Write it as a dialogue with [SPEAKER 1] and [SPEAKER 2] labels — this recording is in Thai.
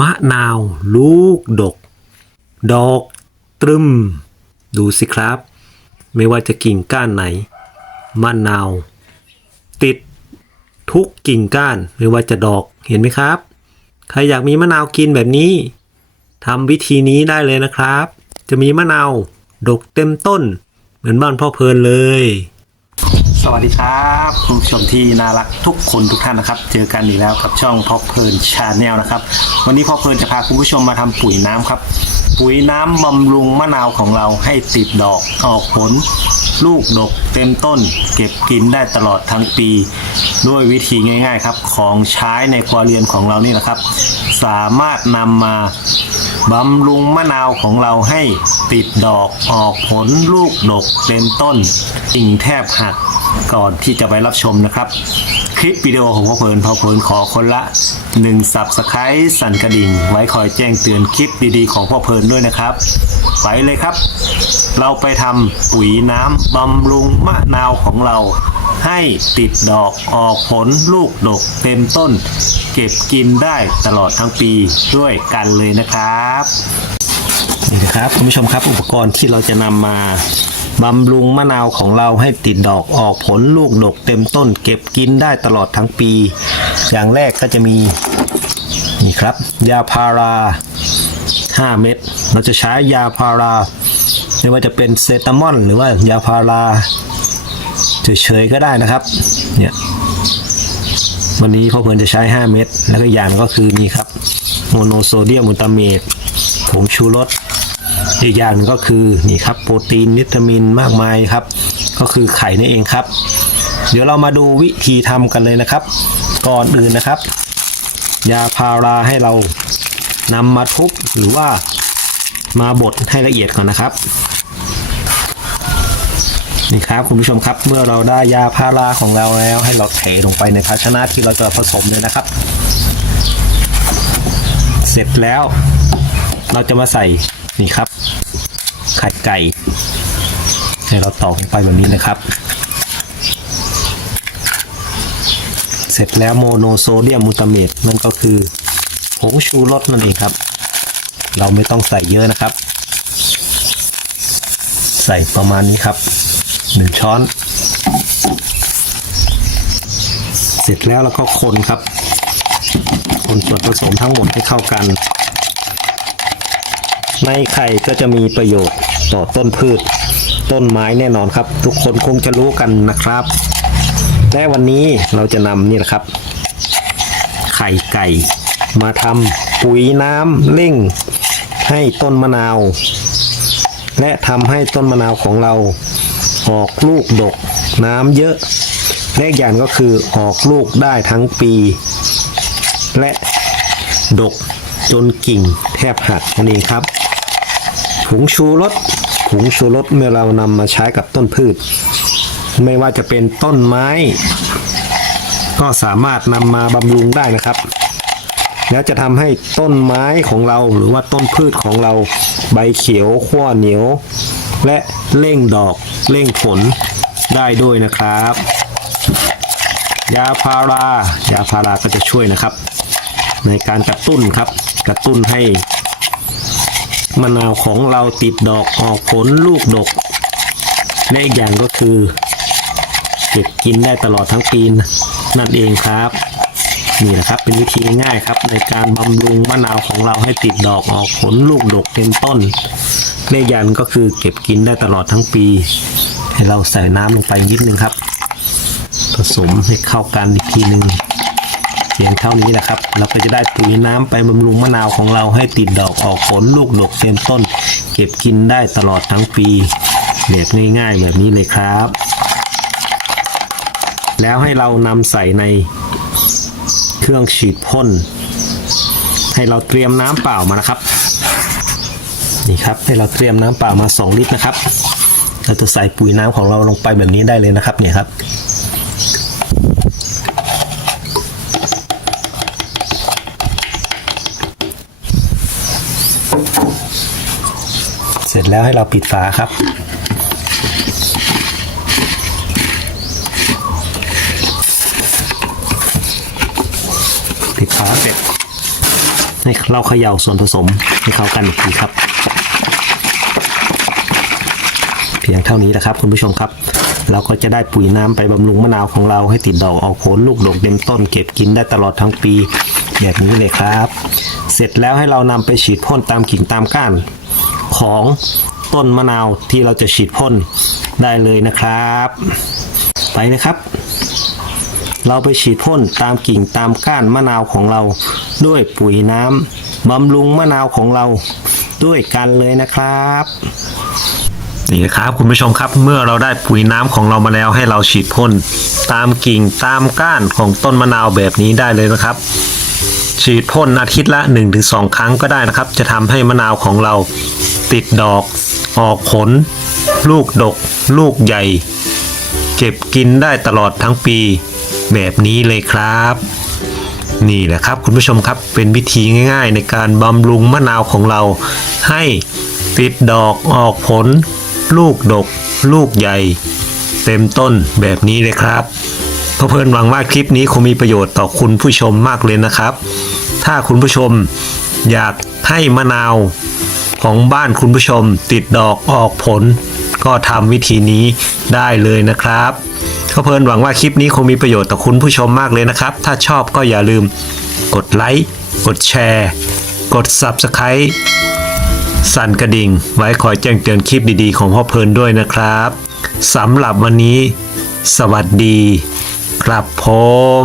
[SPEAKER 1] มะนาวลูกดก ดอกตรึม ดูสิครับ ไม่ว่าจะกิ่งก้านไหน มะนาว ติดทุกกิ่งก้านไม่ว่าจะดอกเห็นไหมครับ ใครอยากมีมะนาวกินแบบนี้ทำวิธีนี้ได้เลยนะครับ จะมีมะนาวดกเต็มต้น เหมือนบ้านพ่อเพลินเลย สวัสดีครับคุณผู้ชมที่น่ารักทุกคนทุกท่านนะครับ เจอกันอีกแล้วกับช่องพ่อเพลินชาแนลนะครับ วันนี้พ่อเพลินจะพาคุณผู้ชมมาทำปุ๋ยน้ำครับ ปุ๋ยน้ำบำรุงมะนาวของเราให้ติดดอกออกผล ลูกดกเต็มต้น เก็บกินได้ตลอดทั้งปี ด้วยวิธีง่าย ๆ ครับ ของใช้ในครัวเรือนของเรานี่นะครับ สามารถนำมา บำรุงมะนาวของเราให้ติดดอกออกผลลูกดกเต็มต้นกิ่งแทบหักก่อนที่จะไปรับชมนะครับ คลิปวิดีโอของพ่อเพลินพ่อเพลินขอคนละ1สับสไครต์สั่นกระดิ่ง ไว้คอยแจ้งเตือนคลิปดีๆของพ่อเพลินด้วยนะครับ ไปเลยครับ เราไปทำปุ๋ยน้ำบำรุงมะนาวของเรา ให้ติดดอกออกผลลูกดกเต็มต้น เก็บกินได้ตลอดทั้งปีด้วยกันเลยนะครับนี่นะครับคุณผู้ชมครับอุปกรณ์ที่เราจะนำมาบำรุงมะนาวของเราให้ติดดอกออกผลลูกดกเต็มต้น เก็บกินได้ตลอดทั้งปี อย่างแรกก็จะมีนี่ครับ ยาพารา 5 เม็ดเราจะใช้ยาพารา ไม่ว่าจะเป็นเซตามอน หรือว่ายาพารา เฉยๆก็ได้นะครับ เนี่ย วันนี้พ่อเพลินจะใช้ 5 เม็ด แล้วก็อย่างก็คือนี่ครับ โมโนโซเดียมมูตาเมตผงชูรส อีกอย่างหนึ่งก็คือนี่ครับ โปรตีนวิตามินมากมายครับ ก็คือไข่นี่เองครับ เดี๋ยวเรามาดูวิธีทำกันเลยนะครับ ก่อนอื่นนะครับ ยาพาราให้เรานำมาทุบหรือว่ามาบดให้ละเอียดก่อนนะครับีครับคุณผู้ชมครับ เมื่อเราได้ยาพาราของเราแล้ว ให้เราเทลงไปในภาชนะที่เราจะผสมเลยนะครับ เสร็จแล้ว เราจะมาใส่นี่ครับไข่ไก่ ให้เราตอกลงไปแบบนี้นะครับ เสร็จแล้วโมโนโซเดียมมูตาเมตนั่นก็คือผงชูรสนั่นเองครับ เราไม่ต้องใส่เยอะนะครับ ใส่ประมาณนี้ครับ หนึ่งช้อน เสร็จแล้วเราก็คนครับ คนส่วนผสมทั้งหมดให้เข้ากัน ในไข่ก็จะมีประโยชน์ต่อต้นพืช ต้นไม้แน่นอนครับ ทุกคนคงจะรู้กันนะครับ และวันนี้เราจะนำนี่แหละครับ ไข่ไก่ มาทำปุ๋ยน้ำเร่งให้ต้นมะนาว และทำให้ต้นมะนาวของเรา ออกลูกดกน้ำเยอะและอีกอย่างก็คือออกลูกได้ทั้งปี และดกจนกิ่งแทบหักนั่นเองครับผงชูรสผงชูรสเมื่อเรานำมาใช้กับต้นพืช ไม่ว่าจะเป็นต้นไม้ ก็สามารถนำมาบำรุงได้นะครับ แล้วจะทำให้ต้นไม้ของเราหรือว่าต้นพืชของเราใบเขียวขั้วเหนียว และเร่งดอกเร่งผลได้ด้วยนะครับ ยาพารายาพาราก็จะช่วยนะครับ ในการกระตุ้นครับ กระตุ้นให้มะนาวของเราติดดอกออกผลลูกดกและอีกอย่างก็คือ เก็บกินได้ตลอดทั้งปีนั่นเองครับ นี่แหละครับเป็นวิธีง่ายๆครับ ในการบำรุงมะนาวของเราให้ติดดอกออกผลลูกดกเต็มต้นเลขยันก็คือเก็บกินได้ตลอดทั้งปี ให้เราใส่น้ำลงไปนิดนึงครับ ผสมให้เข้ากันอีกทีหนึ่งเพียงเท่านี้แหละครับเราก็จะได้ปุ๋ยน้ำไปบำรุงมะนาวของเราให้ติดดอกออกผลลูกดกเต็มต้น เก็บกินได้ตลอดทั้งปีแบบง่ายๆแบบนี้เลยครับ แล้วให้เรานำใส่ใน เครื่องฉีดพ่น ให้เราเตรียมน้ำเปล่ามานะครับ นี่ครับให้เราเตรียมน้ำเปล่ามา 2 ลิตรนะครับ เราจะใส่ปุ๋ยน้ำของเราลงไปแบบนี้ได้เลยนะครับเนี่ยครับเสร็จแล้วให้เราปิดฝาครับ ปิดฝาเสร็จให้เราเขย่าส่วนผสมให้เข้ากันอีกทีครับ เพียงเท่านี้แหละครับคุณผู้ชมครับ เราก็จะได้ปุ๋ยน้ำไปบำรุงมะนาวของเราให้ติดดอกออกผลลูกดกเต็มต้นเก็บกินได้ตลอดทั้งปีแบบนี้เลยครับ เสร็จแล้วให้เรานำไปฉีดพ่นตามกิ่งตามก้านของต้นมะนาวที่เราจะฉีดพ่นได้เลยนะครับ ไปนะครับ เราไปฉีดพ่นตามกิ่งตามก้านมะนาวของเรา ด้วยปุ๋ยน้ำบำรุงมะนาวของเรา ด้วยกันเลยนะครับนี่นะครับคุณผู้ชมครับเมื่อเราได้ปุ๋ยน้ำของเรามาแล้วให้เราฉีดพ่นตามกิ่งตามก้านของต้นมะนาวแบบนี้ได้เลยนะครับ ฉีดพ่นอาทิตย์ละ 1-2 ครั้งก็ได้นะครับ จะทำให้มะนาวของเราติดดอก ออกผล ลูกดก ลูกใหญ่ เก็บกินได้ตลอดทั้งปี แบบนี้เลยครับ นี่แหละครับคุณผู้ชมครับเป็นวิธีง่าย ๆ ในการบำรุงมะนาวของเราให้ติดดอกออกผล ลูกดก ลูกใหญ่ เต็มต้นแบบนี้เลยครับเพเพื่อนหวังว่าคลิปนี้คงมีประโยชน์ต่อคุณผู้ชมมากเลยนะครับ ถ้าคุณผู้ชมอยากให้มะนาวของบ้านคุณผู้ชมติดดอกออกผล ก็ทำวิธีนี้ได้เลยนะครับ ก็เพลินหวังว่าคลิปนี้คงมีประโยชน์ต่อคุณผู้ชมมากเลยนะครับ ถ้าชอบก็อย่าลืม กดไลค์ กดแชร์ กด Subscribe สั่นกระดิ่ง ไว้คอยแจ้งเตือนคลิปดีๆ ของพ่อเพลินด้วยนะครับสำหรับวันนี้ สวัสดี ครับผม